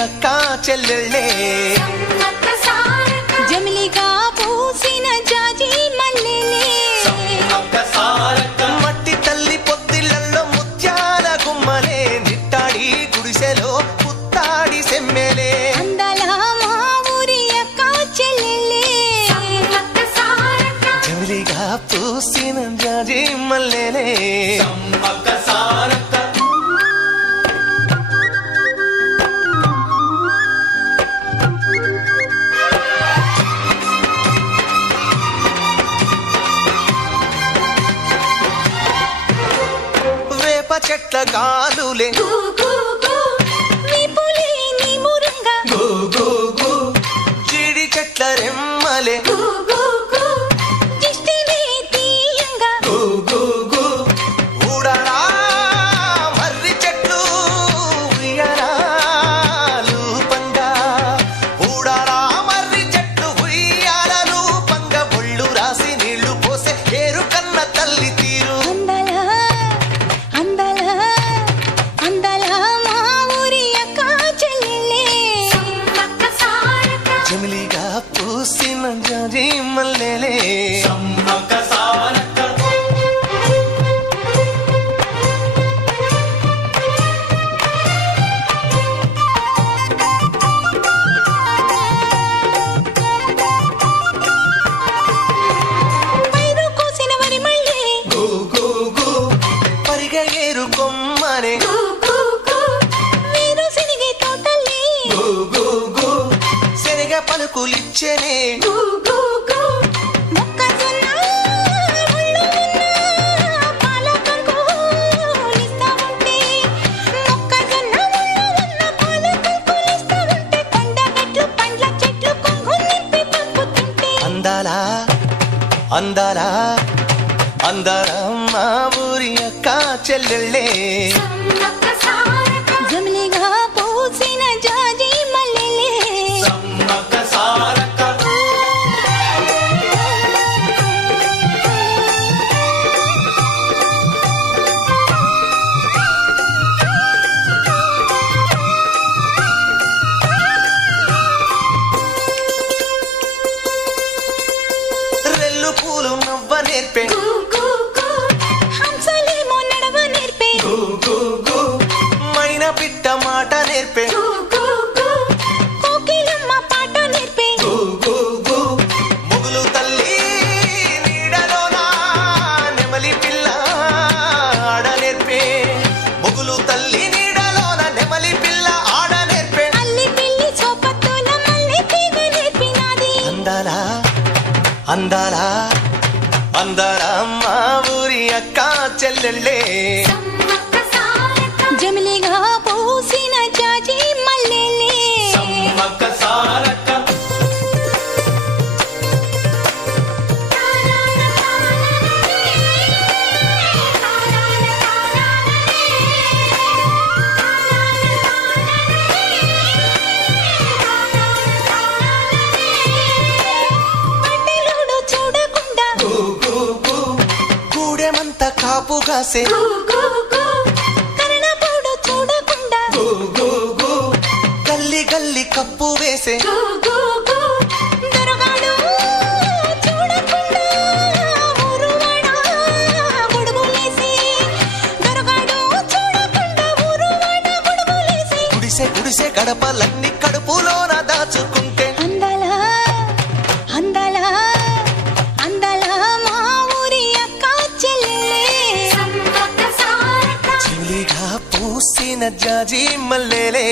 అక్క చెల్లెళ్ళే జమిలిగా పూసిన జాజి మల్లెలే మట్టి తల్లి పొత్తిళ్లలో ముత్యాల గుమ్మలే నిట్టాడి గుడిసెలో పుత్తాడి సెమ్మెలే అందాల మా ఊరి అక్క చెల్లెలే జమిలిగా పూసిన జాజి మల్లెలే చెట్ల గాలులే జీడి చెట్ల రెమ్మలే ఊడరా మర్రి చెట్లు ఉయ్యాలూ పంగా ఊడరా మర్రి చెట్లు ఉయ్యాలూ పంగా ఒళ్ళు రాసి నీళ్లు పోసే ఏరు కన్న తల్లి తీరు జమిలిగా పూసిన జాజి మల్లెలే పరిగె ఏరు కొమ్మనే పలుకులిచ్చనే అందాలా అందాలా అందాలా మా ఊరి అక్క చెల్లెళ్ళే జమిలిగా పూసిన జాజి మల్లెలే రెల్లు పూలు నవ్వ నేర్పే హంసలేమో నడవ నేర్పే మైనా పిట్ట మాట నేర్పే కోకిలమ్మ పాట నేర్పే ముగులు తల్లి నీడలోనా నెమలి పిల్ల ఆడ నేర్పే ముగులు తల్లి నీడలోన నెమలి పిల్ల ఆడ నేర్పే అల్లి పిల్లి చోపత్తుల మల్లె తీగ నేర్పినాది అందాలా అందాలా అందాలా మా ఊరి అక్క చెల్లెళ్ళే జమిలిగా పూసిన జాజి మల్లెలే పట్టెలోడు చూడకుండా గూడెమంత కాపు కాసే కరణపోడు చూడకుండా గల్లి గల్లి కప్పు వేసే దొరగాడు చూడకుండా ఊరువాడ గొడుగులేసి దొరగాడు చూడకుండా ఊరువాడ గొడుగులేసి గుడిసె గుడిసె గడపలన్నీ కడుపులోన దాచుకుంటే అందాలా అందాలా అందాలా మా ఊరి అక్క చెల్లెలే చిలిగా పూసిన జాజి మల్లెలే